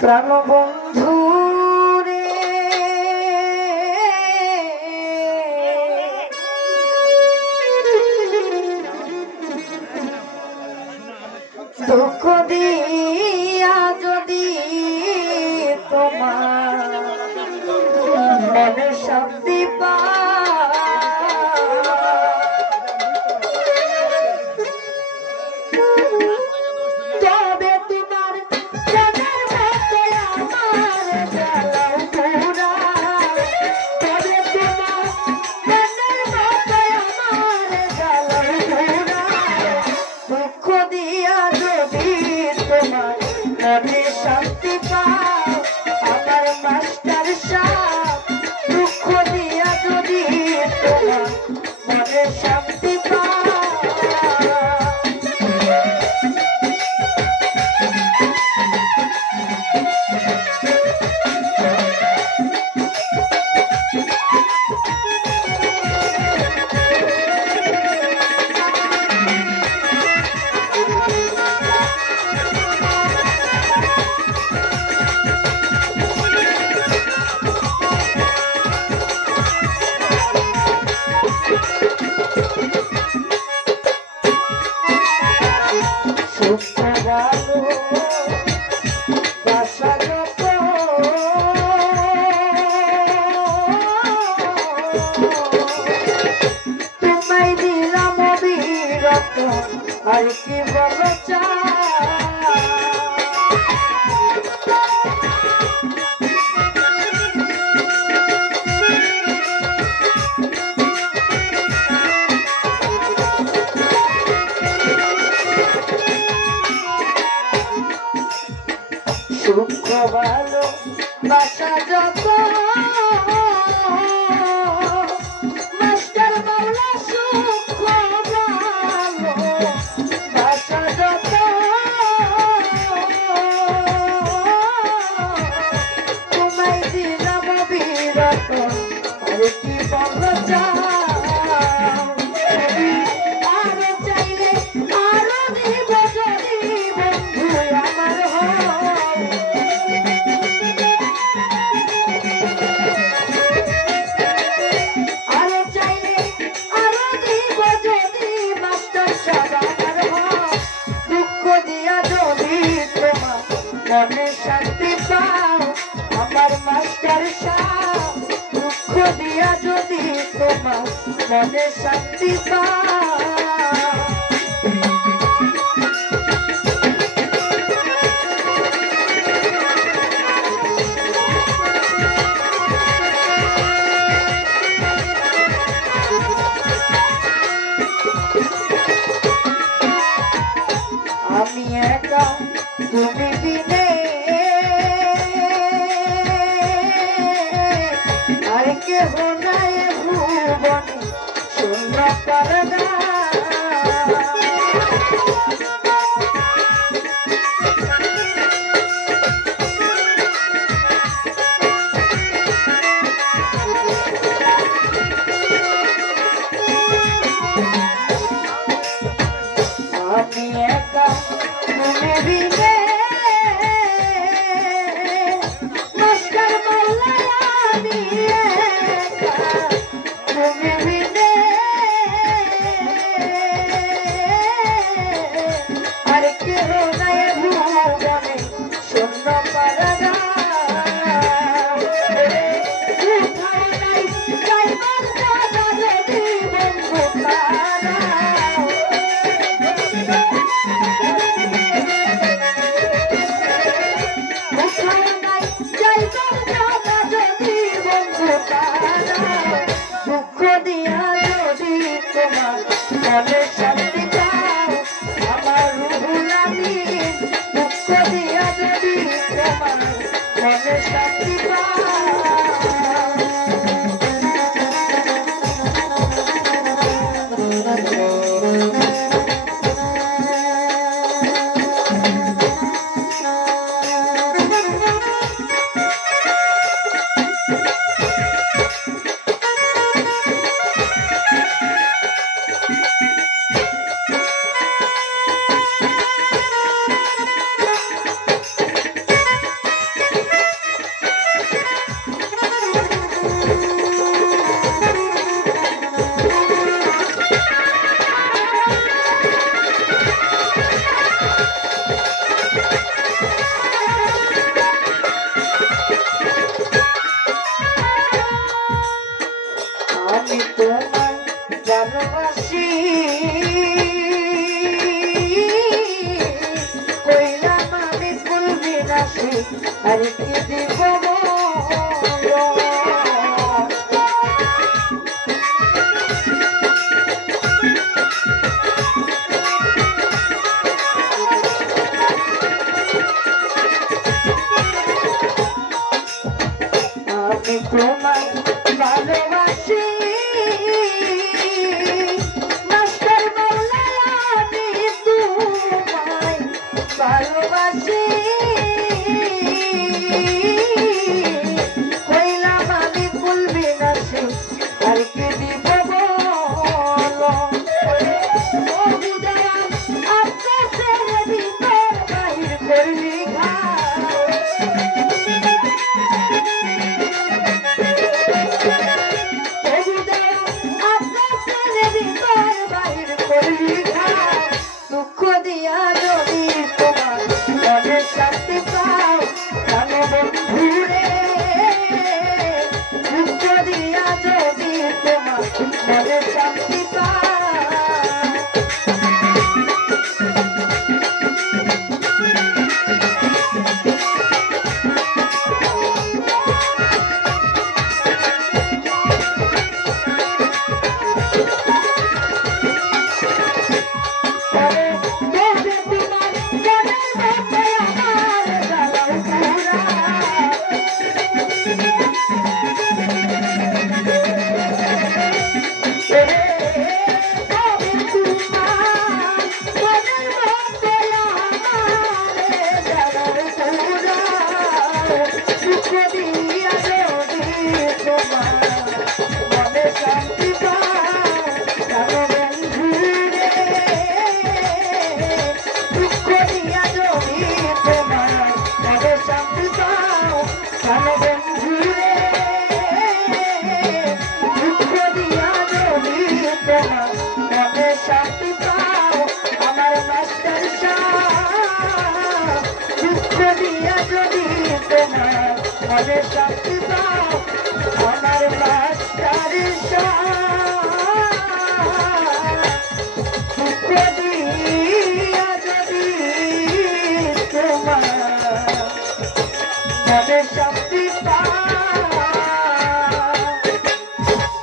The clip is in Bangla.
প্রাণবন্ধু রে দুঃখ দিয়া যদি তোমার মনে শান্তি মনে শান্তি পাও আমার মাস্টার সাহেব দুঃখ দিয়া যদি তোমার মনে শান্তি পাও তোমায় দিলাম অবিরত আর কি বলো সুখ ভালো বাসা যত মাস্টার বাউলা সুখ ভালো বাসা যত তোমায় দিলাম বিরত আর কি বলো আরো চাইলে আরো দিব যদি বন্ধু আমার মনে শান্তি পাও আমার মাস্টার সাহেব দুঃখ দিয়া যদি তোমার মনে শান্তি পাও আমি একা তুমি বিনে আর কেহ নাই ভুবনে শূন্য পরদা আমি একা তুমি বিনে মাস্টার বাউলা আমি একা তুমি বিনে আর কেহ নাই ভুবনে শূন্য পরদা কোথাও নাই যাইবার জায়গা যদি বন্ধু তারা দুঃখ দিয়া যদি তোমার মনে শান্তি পাও আমার রুহুল আমিন দুঃখ দিয়া যদি তোমার মনে শান্তি পাও ভালোবাসি কইলাম আমি ভুলবি না সে আর কি দিব আমি তোমায় ভালোবাসি মাস্টার মৌলা আমি তোমায় ভালোবাসি কইলাম আমি ভুলবি না সে আর কি দিব বলো ও বুঝায়া আজকে ছেড়ে দিত বাহির করলি দুঃখ দিয়া যদি তোমার মনে শান্তি পাও জানো বন্ধুরে দুঃখ দিয়া যদি তোমার মনে শান্তি পাও শান্তি পাও আমার মাস্টার দুঃখ দিয়া যদি তোমার মনে শান্তি পাও আমার মাস্টার দুঃখ দিয়া যদি তোমার মনে শান্তি